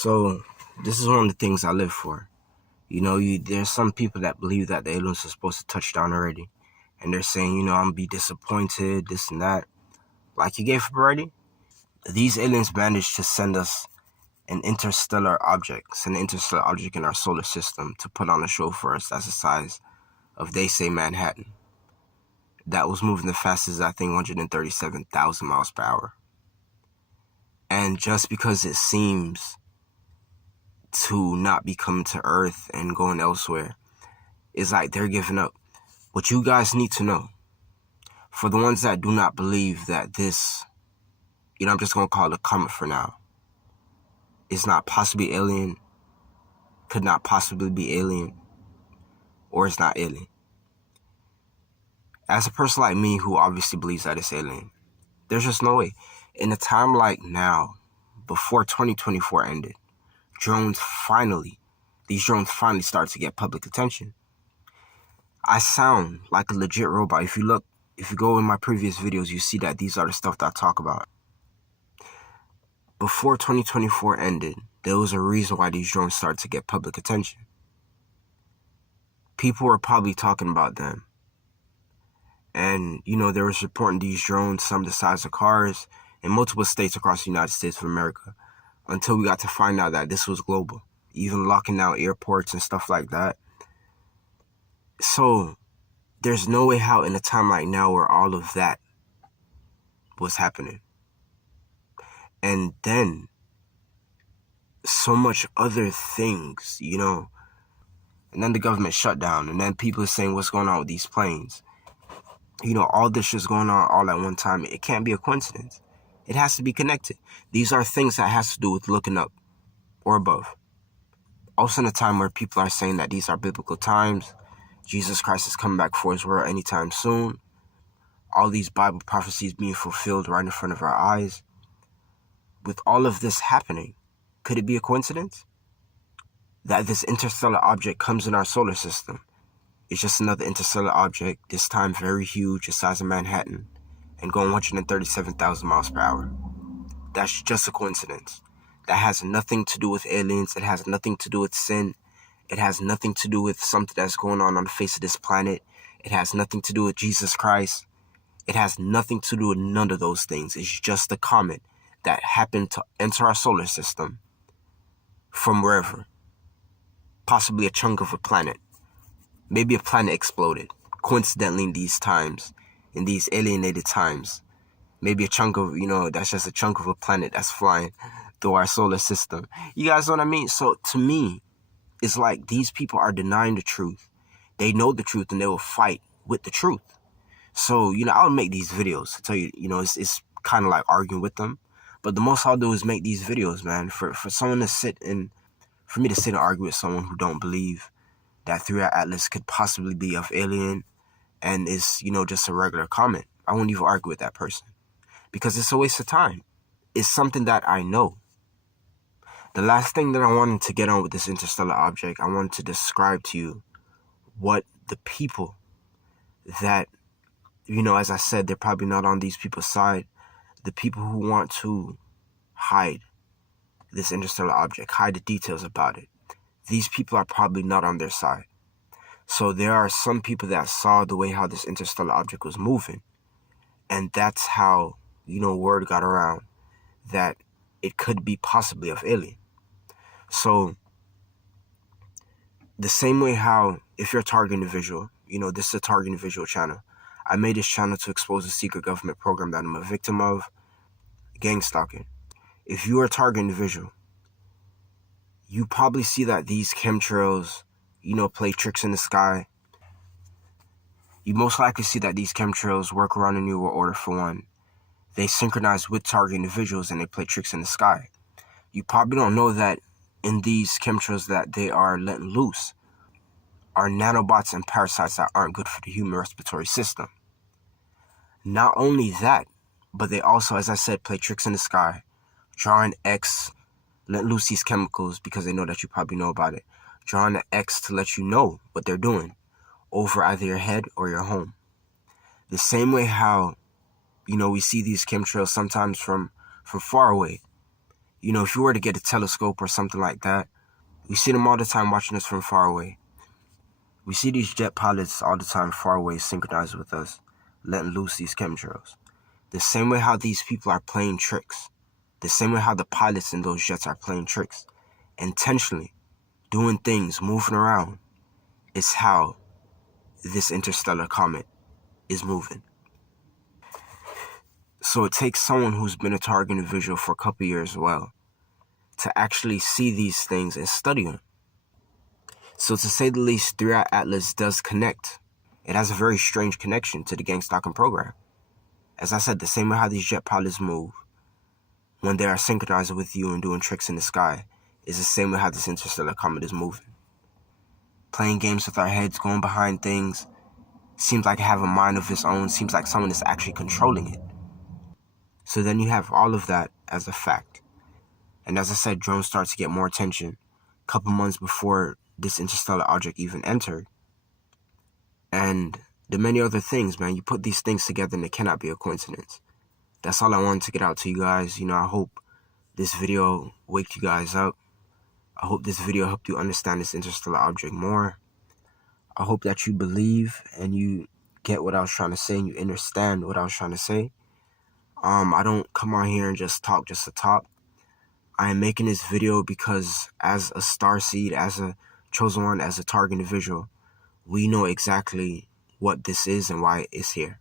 So this is one of the things I live for. There's some people that believe that the aliens are supposed to touch down already. And they're saying, I'm going to be disappointed, this and that. Like you gave up already? These aliens managed to send us an interstellar object, in our solar system to put on a show for us that's the size of, they say, Manhattan. That was moving the fastest, I think, 137,000 miles per hour. And just because it seems to not be coming to Earth and going elsewhere, it's like they're giving up. What you guys need to know, for the ones that do not believe that this, I'm just going to call it a comet for now, is not possibly alien, could not possibly be alien, or is not alien. As a person like me who obviously believes that it's alien, there's just no way. In a time like now, before 2024 ended, these drones finally started to get public attention. I sound like a legit robot. If you go in my previous videos, you see that these are the stuff that I talk about. Before 2024 ended, there was a reason why these drones started to get public attention. People were probably talking about them. And, there was reporting these drones, some the size of cars, in multiple states across the United States of America, until we got to find out that this was global, even locking down airports and stuff like that. So there's no way how in a time like now where all of that was happening. And then so much other things, and then the government shut down, and then people are saying, what's going on with these planes? All this shit's going on all at one time. It can't be a coincidence. It has to be connected. These are things that has to do with looking up or above. Also in a time where people are saying that these are biblical times, Jesus Christ is coming back for his world anytime soon. All these Bible prophecies being fulfilled right in front of our eyes. With all of this happening, could it be a coincidence that this interstellar object comes in our solar system? It's just another interstellar object, this time very huge, the size of Manhattan, and going 137,000 miles per hour. That's just a coincidence. That has nothing to do with aliens. It has nothing to do with sin. It has nothing to do with something that's going on the face of this planet. It has nothing to do with Jesus Christ. It has nothing to do with none of those things. It's just a comet that happened to enter our solar system from wherever. Possibly a chunk of a planet. Maybe a planet exploded, coincidentally in these times, in these alienated times. Maybe a chunk of, that's just a chunk of a planet that's flying through our solar system. You guys know what I mean? So to me, it's like these people are denying the truth. They know the truth and they will fight with the truth. So, I'll make these videos to tell you, it's kind of like arguing with them. But the most I'll do is make these videos, man, for me to sit and argue with someone who don't believe that 3-hour Atlas could possibly be of alien and is, just a regular comet. I won't even argue with that person because it's a waste of time. It's something that I know. The last thing that I wanted to get on with this interstellar object, I wanted to describe to you what the people that, as I said, they're probably not on these people's side. The people who want to hide this interstellar object, hide the details about it. These people are probably not on their side. So there are some people that saw the way how this interstellar object was moving. And that's how, word got around that it could be possibly of alien. So the same way how, if you're a target individual, this is a target individual channel. I made this channel to expose a secret government program that I'm a victim of, gang stalking. If you are a target individual, you probably see that these chemtrails, play tricks in the sky. You most likely see that these chemtrails work around a New World Order for one. They synchronize with target individuals and they play tricks in the sky. You probably don't know that in these chemtrails that they are letting loose are nanobots and parasites that aren't good for the human respiratory system. Not only that, but they also, as I said, play tricks in the sky, drawing X, let loose these chemicals because they know that you probably know about it. Drawing an X to let you know what they're doing over either your head or your home. The same way how, we see these chemtrails sometimes from far away. You know, if you were to get a telescope or something like that, we see them all the time watching us from far away. We see these jet pilots all the time far away synchronized with us, letting loose these chemtrails. The same way how these people are playing tricks. The same way how the pilots in those jets are playing tricks. Intentionally doing things, moving around, is how this interstellar comet is moving. So it takes someone who's been a target individual for a couple years well to actually see these things and study them. So to say the least, 3i Atlas does connect. It has a very strange connection to the gang stalking program. As I said, the same way how these jet pilots move when they are synchronized with you and doing tricks in the sky is the same way how this interstellar comet is moving. Playing games with our heads, going behind things, seems like it have a mind of its own, seems like someone is actually controlling it. So then you have all of that as a fact. And as I said, drones start to get more attention a couple months before this interstellar object even entered. And the many other things, man, you put these things together and it cannot be a coincidence. That's all I wanted to get out to you guys. You know, I hope this video waked you guys up. I hope this video helped you understand this interstellar object more. I hope that you believe and you get what I was trying to say and you understand what I was trying to say. I don't come on here and just talk just to talk. I am making this video because as a starseed, as a chosen one, as a target individual, we know exactly what this is and why it's here.